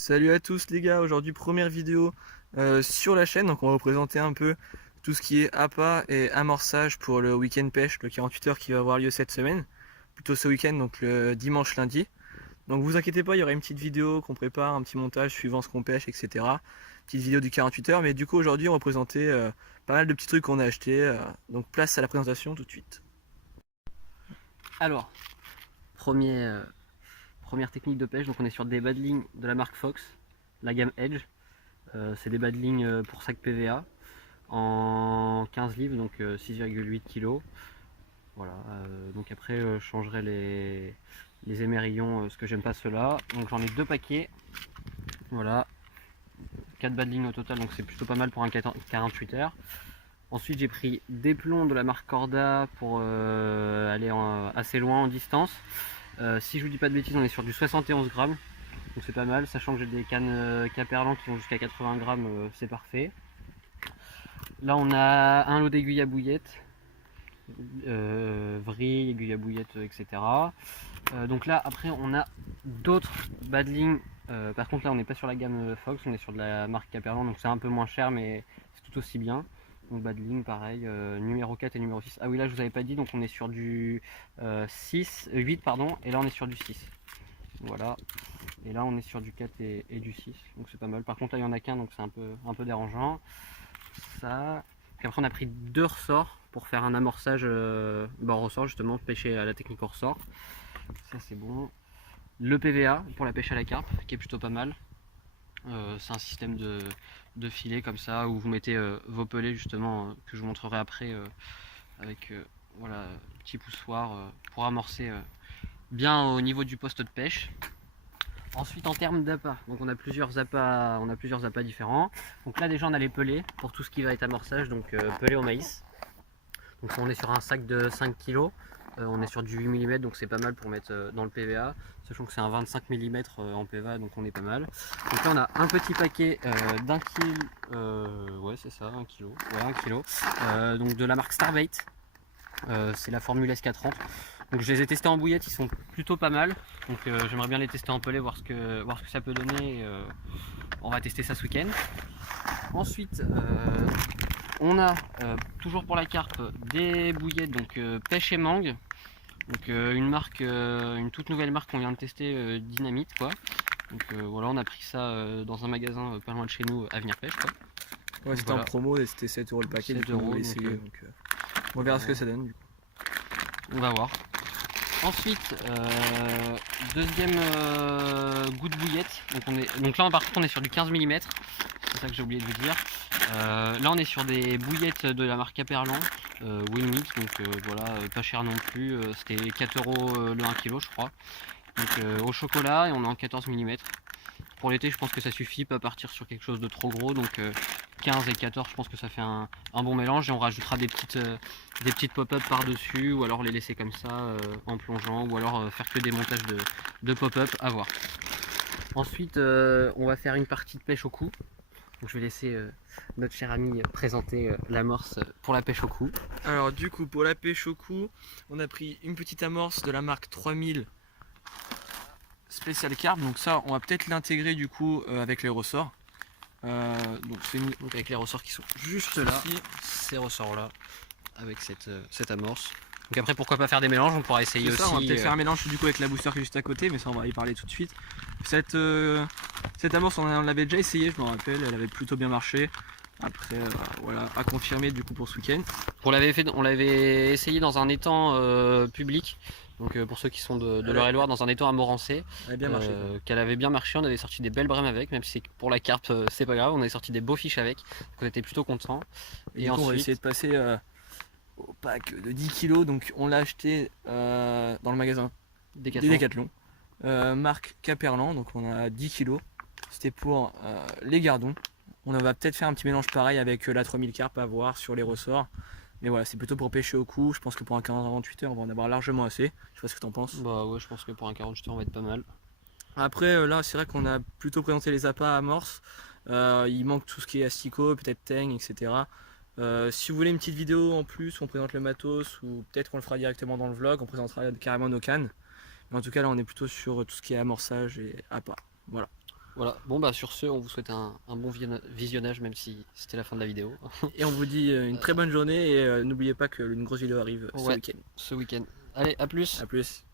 Salut à tous les gars, aujourd'hui première vidéo sur la chaîne, donc on va vous présenter un peu tout ce qui est appât et amorçage pour le week-end pêche, le 48 heures qui va avoir lieu cette semaine, plutôt ce week-end, donc le dimanche lundi. Donc vous inquiétez pas, il y aura une petite vidéo qu'on prépare, un petit montage suivant ce qu'on pêche, etc. Petite vidéo du 48 heures, mais du coup aujourd'hui on va présenter pas mal de petits trucs qu'on a achetés, donc place à la présentation tout de suite. Alors, première technique de pêche, donc on est sur des badlings de la marque Fox, la gamme Edge. C'est des badlings pour sac PVA en 15 livres, donc 6,8 kg. Voilà, donc après je changerai les émerillons, parce que j'aime pas ceux-là. Donc j'en ai deux paquets, voilà, 4 badlings au total, donc c'est plutôt pas mal pour un 48 heures. Ensuite j'ai pris des plombs de la marque Corda pour aller assez loin en distance. Si je vous dis pas de bêtises, on est sur du 71 grammes, donc c'est pas mal, sachant que j'ai des cannes Caperlan qui vont jusqu'à 80 grammes, c'est parfait. Là on a un lot d'aiguilles à bouillettes, vrille, aiguilles à bouillettes, etc. Donc là après on a d'autres badlings, par contre là on n'est pas sur la gamme Fox, on est sur de la marque Caperlan, donc c'est un peu moins cher mais c'est tout aussi bien. Donc badling pareil, numéro 4 et numéro 6. Ah oui, là je vous avais pas dit, donc on est sur du 8 pardon, et là on est sur du 6. Voilà. Et là on est sur du 4 et du 6. Donc c'est pas mal. Par contre là il y en a qu'un, donc c'est un peu dérangeant. Ça. Puis après on a pris deux ressorts pour faire un amorçage au ressort, justement, pêcher à la technique au ressort. Ça c'est bon. Le PVA pour la pêche à la carpe, qui est plutôt pas mal. C'est un système de filet comme ça où vous mettez vos pelets, justement, que je vous montrerai après, avec voilà, petit poussoir pour amorcer bien au niveau du poste de pêche. Ensuite en termes d'appât, donc on a plusieurs appâts différents. Donc là déjà on a les pelets pour tout ce qui va être amorçage, donc pelés au maïs. Donc on est sur un sac de 5 kg. On est sur du 8 mm, donc c'est pas mal pour mettre dans le PVA, sachant que c'est un 25 mm en PVA, donc on est pas mal. Donc là on a un petit paquet d'un kilo, ouais c'est ça, 1 kg, ouais 1 kg, donc de la marque Starbait. C'est la formule SK30. Donc je les ai testés en bouillette, ils sont plutôt pas mal. Donc j'aimerais bien les tester en pellet, voir ce que ça peut donner. On va tester ça ce week-end. Ensuite, on a toujours pour la carpe des bouillettes, donc pêche et mangue. Donc une toute nouvelle marque qu'on vient de tester, Dynamite quoi. Donc voilà, on a pris ça dans un magasin pas loin de chez nous, Avenir Pêche quoi. Ouais, c'était voilà. en promo et c'était 7 € le paquet, 7 du coup on euros, va essayer, donc on verra ce que ça donne du coup. On va voir. Ensuite, deuxième goût de bouillette. Donc là par contre on est sur du 15 mm, c'est ça que j'ai oublié de vous dire. Là on est sur des bouillettes de la marque Caperlan, Winwix, donc voilà, pas cher non plus, c'était 4 € le 1 kg je crois. Donc au chocolat, et on est en 14 mm. Pour l'été je pense que ça suffit, pas partir sur quelque chose de trop gros, donc 15 et 14 je pense que ça fait un bon mélange, et on rajoutera des petites pop-up par dessus, ou alors les laisser comme ça en plongeant, ou alors faire que des montages de pop-up, à voir. Ensuite on va faire une partie de pêche au cou. Donc je vais laisser notre cher ami présenter l'amorce pour la pêche au cou. Alors du coup pour la pêche au cou, on a pris une petite amorce de la marque 3000 spécial carpe, donc ça on va peut-être l'intégrer du coup avec les ressorts. Donc avec les ressorts qui sont juste là, ces ressorts là, avec cette amorce. Donc après pourquoi pas faire des mélanges, on pourra essayer aussi. On va peut-être faire un mélange du coup avec la booster qui est juste à côté, mais ça on va y parler tout de suite. Cette amorce on l'avait déjà essayé, je me rappelle, elle avait plutôt bien marché. Après voilà, à confirmer du coup pour ce week-end. On l'avait essayé dans un étang public. Donc pour ceux qui sont de l'Eure-et-Loire, dans un étang à Morancé, qu'elle avait bien marché, on avait sorti des belles brèmes avec, même si pour la carpe c'est pas grave, on avait sorti des beaux fiches avec, donc on était plutôt contents. Et du coup, on va essayer de passer au pack de 10 kg, donc on l'a acheté dans le magasin Decathlon, marque Caperlan, donc on a 10 kg, c'était pour les gardons. On va peut-être faire un petit mélange pareil avec la 3000 carpe à voir sur les ressorts. Mais voilà, c'est plutôt pour pêcher au cou. Je pense que pour un 48 heures, on va en avoir largement assez. Je sais pas ce que t'en penses. Bah ouais, je pense que pour un 48 heures, on va être pas mal. Après, là, c'est vrai qu'on a plutôt présenté les appâts à amorce. Il manque tout ce qui est asticot, peut-être teigne, etc. Si vous voulez une petite vidéo en plus, on présente le matos, ou peut-être qu'on le fera directement dans le vlog, on présentera carrément nos cannes. Mais en tout cas, là, on est plutôt sur tout ce qui est amorçage et appât. Voilà. Voilà, bon bah sur ce, on vous souhaite un bon visionnage, même si c'était la fin de la vidéo. Et on vous dit une très bonne journée et n'oubliez pas qu'une grosse vidéo arrive ce Ouais, week-end. ce week-end. Allez, à plus! A plus.